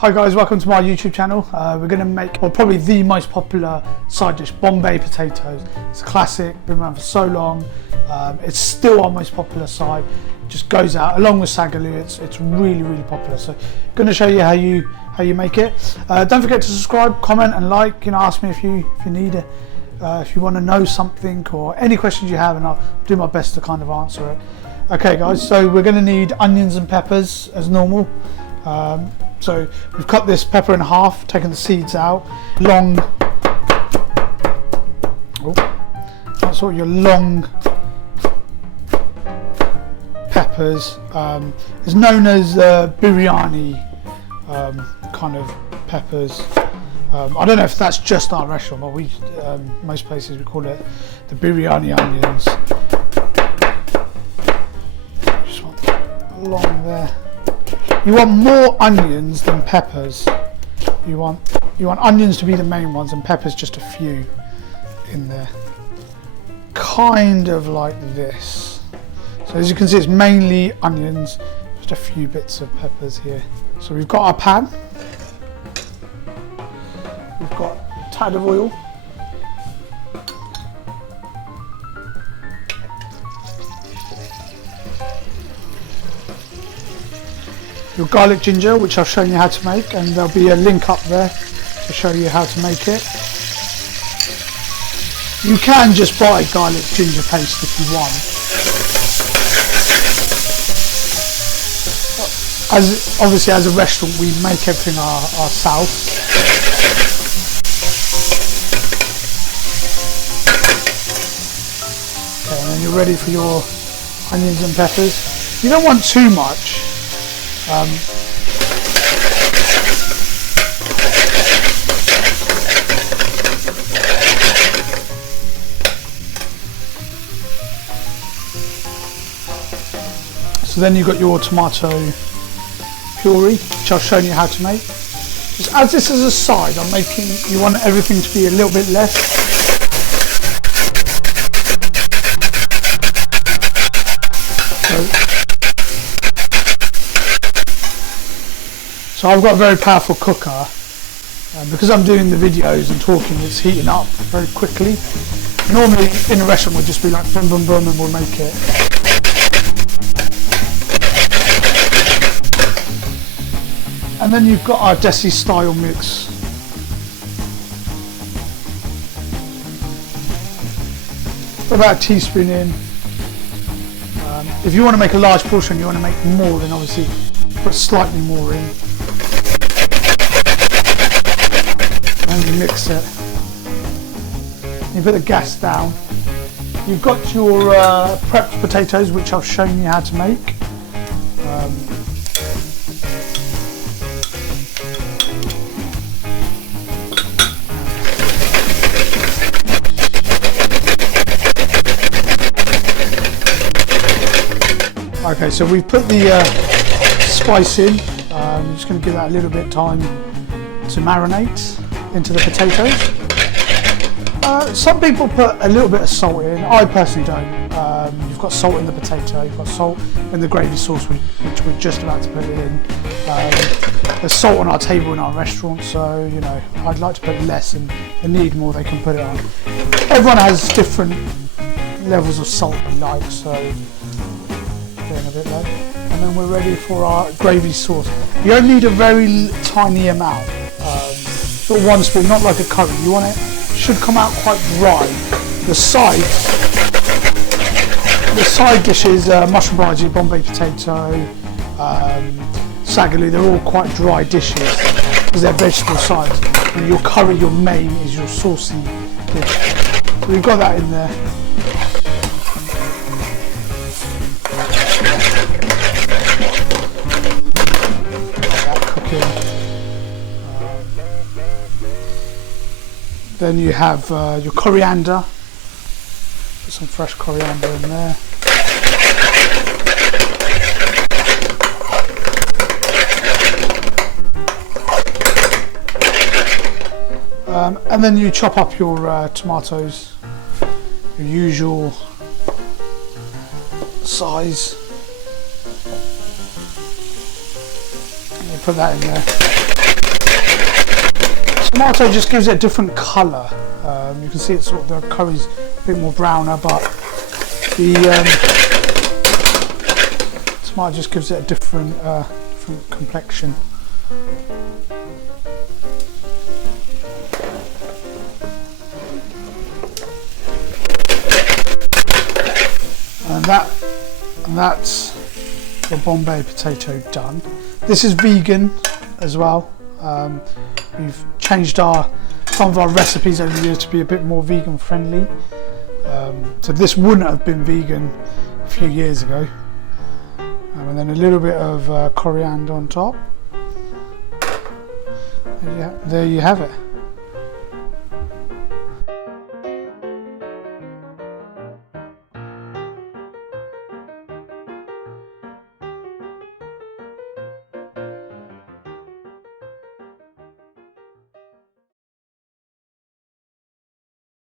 Hi guys, welcome to my YouTube channel. We're going to make, well, probably the most popular side dish, Bombay potatoes. It's a classic, been around for so long. It's still our most popular side. Just goes out along with sagaloo. It's really popular. So, going to show you how you make it. Don't forget to subscribe, comment, and like. Ask me if you need it, if you want to know something or any questions you have, and I'll do my best to kind of answer it. Okay, guys. So we're going to need onions and peppers as normal. So we've cut this pepper in half, taken the seeds out. That's what your long peppers. It's known as biryani kind of peppers. I don't know if that's just our restaurant, but we most places we call it the biryani onions. Just want along there. You want more onions than peppers. You want onions to be the main ones and peppers just a few in there. Kind of like this. So as you can see, it's mainly onions, just a few bits of peppers here. So we've got our pan. We've got a tad of oil. Your garlic ginger, which I've shown you how to make, and there'll be a link up there to show you how to make it. You can just buy garlic ginger paste if you want. Obviously as a restaurant we make everything ourselves. Okay, and then you're ready for your onions and peppers. You don't want too much. So then you've got your tomato puree, which I've shown you how to make. Just as this is a side, you want everything to be a little bit less. So I've got a very powerful cooker, and because I'm doing the videos and talking, it's heating up very quickly. Normally in a restaurant we'll just be like boom boom boom and we'll make it. And then you've got our desi style mix. Put about a teaspoon in. If you want to make a large portion, you want to make more, then obviously put slightly more in. And you mix it. You put the gas down. You've got your prepped potatoes, which I've shown you how to make. Okay, so we've put the spice in. I'm just going to give that a little bit of time to marinate into the potatoes. Some people put a little bit of salt in. I personally don't. You've got salt in the potato, you've got salt in the gravy sauce, which we're just about to put it in. There's salt on our table in our restaurant, so I'd like to put less, and if they need more they can put it on. Everyone has different levels of salt they like, so a bit low. And then we're ready for our gravy sauce. You only need a very tiny amount, sort of one spoon, not like a curry. You want it should come out quite dry. The side dishes, mushroom bhaji, Bombay potato, sagaloo, they're all quite dry dishes because they're vegetable sides. And your curry, your main, is your saucy dish. So we've got that in there. Then you have your coriander. Put some fresh coriander in there. And then you chop up your tomatoes, your usual size. And you put that in there. Tomato just gives it a different colour. You can see it's sort of, the curry's a bit more browner, but the tomato just gives it a different complexion. And that's the Bombay potato done. This is vegan as well. We've changed some of our recipes over the years to be a bit more vegan friendly. So this wouldn't have been vegan a few years ago. And then a little bit of coriander on top. There you have it.